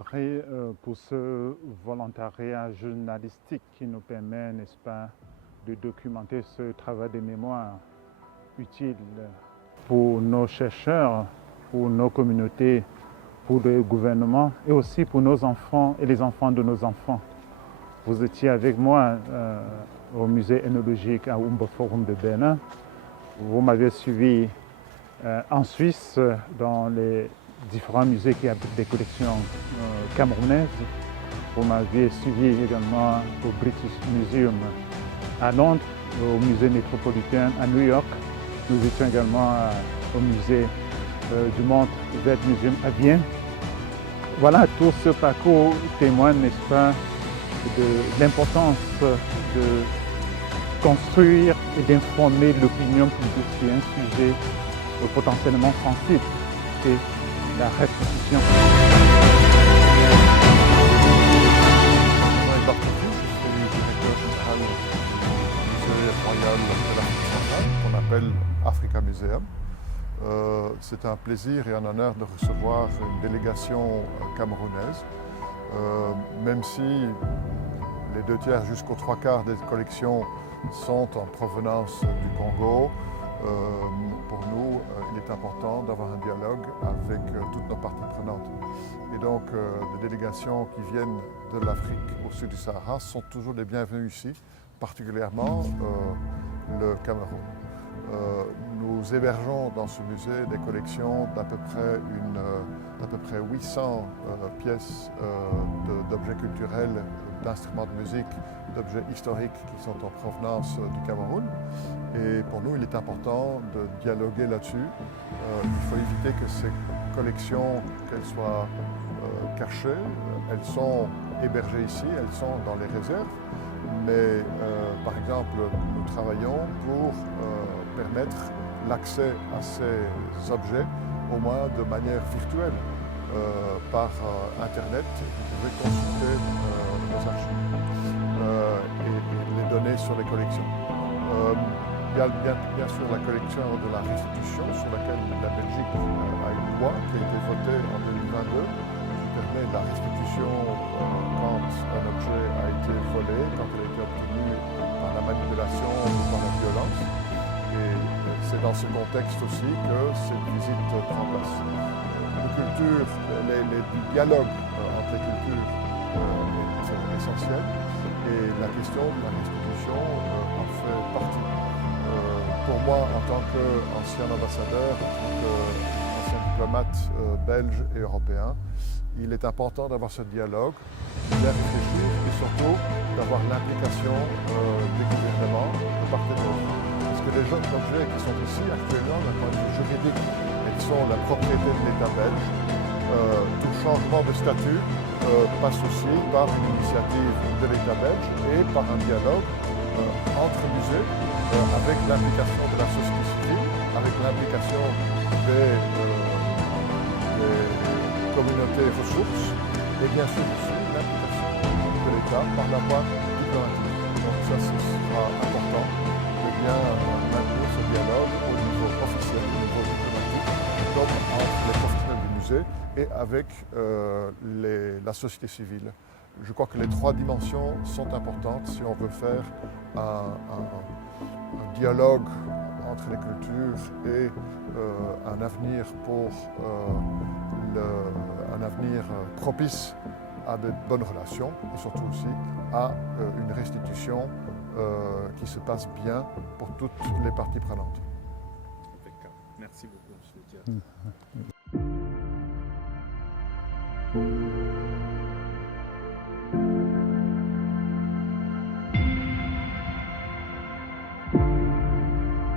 André, pour ce volontariat journalistique qui nous permet, n'est-ce pas, de documenter ce travail de mémoire utile pour nos chercheurs, pour nos communautés, pour le gouvernement et aussi pour nos enfants et les enfants de nos enfants. Vous étiez avec moi au musée ethnologique à Humboldt Forum de Berlin. Vous m'avez suivi en Suisse dans les différents musées qui abritent des collections camerounaises. Vous m'aviez suivi également au British Museum à Londres, au musée métropolitain à New York. Nous étions également au musée du Monde Vet Museum à Vienne. Voilà, tout ce parcours témoigne, n'est-ce pas, de l'importance de construire et d'informer l'opinion publique sur un sujet potentiellement sensible, c'est la restitution. Je suis directeur général du musée royal de l'Afrique centrale, qu'on appelle Africa Museum. C'est un plaisir et un honneur de recevoir une délégation camerounaise, même si les 2/3 jusqu'aux 3/4 des collections sont en provenance du Congo. Pour nous, il est important d'avoir un dialogue avec toutes nos parties prenantes. Et donc, des délégations qui viennent de l'Afrique au sud du Sahara sont toujours les bienvenues ici, particulièrement le Cameroun. Nous hébergeons dans ce musée des collections d'à peu près 800 pièces d'objets culturels, d'instruments de musique, d'objets historiques qui sont en provenance du Cameroun. Et pour nous, il est important de dialoguer là-dessus. Il faut éviter que ces collections, qu'elles soient cachées, elles sont hébergées ici, elles sont dans les réserves. Mais par exemple, nous travaillons pour permettre l'accès à ces objets, au moins de manière virtuelle, par Internet. Vous pouvez consulter nos archives et les données sur les collections. Il y a bien sûr la collection de la restitution sur laquelle la Belgique a une loi qui a été votée en 2022 qui permet la restitution quand un objet a été volé, quand il a été obtenu par la manipulation ou par la violence. Et c'est dans ce contexte aussi que cette visite prend place. Le dialogue entre les cultures est essentiel et la question de la restitution en fait partie. Pour moi, en tant qu'ancien ambassadeur, en tant qu'ancien diplomate belge et européen, il est important d'avoir ce dialogue, de bien réfléchir et surtout d'avoir l'implication des gouvernements de part et d'autre. Parce que les jeunes objets qui sont ici actuellement, d'un point de vue juridique, ils sont la propriété de l'État belge. Tout changement de statut passe aussi par une initiative de l'État belge et par un dialogue entre musées avec l'implication de la société civile, avec l'implication des communautés ressources et bien sûr aussi l'implication de l'État par la voie diplomatique. Donc ça, ce sera important de bien maintenir ce dialogue au niveau officiel, au niveau diplomatique, comme entre les professionnels du musée et avec la société civile. Je crois que les 3 dimensions sont importantes si on veut faire un dialogue entre les cultures et un avenir un avenir propice à de bonnes relations et surtout aussi à une restitution qui se passe bien pour toutes les parties prenantes. Impeccable. Merci beaucoup, monsieur le directeur.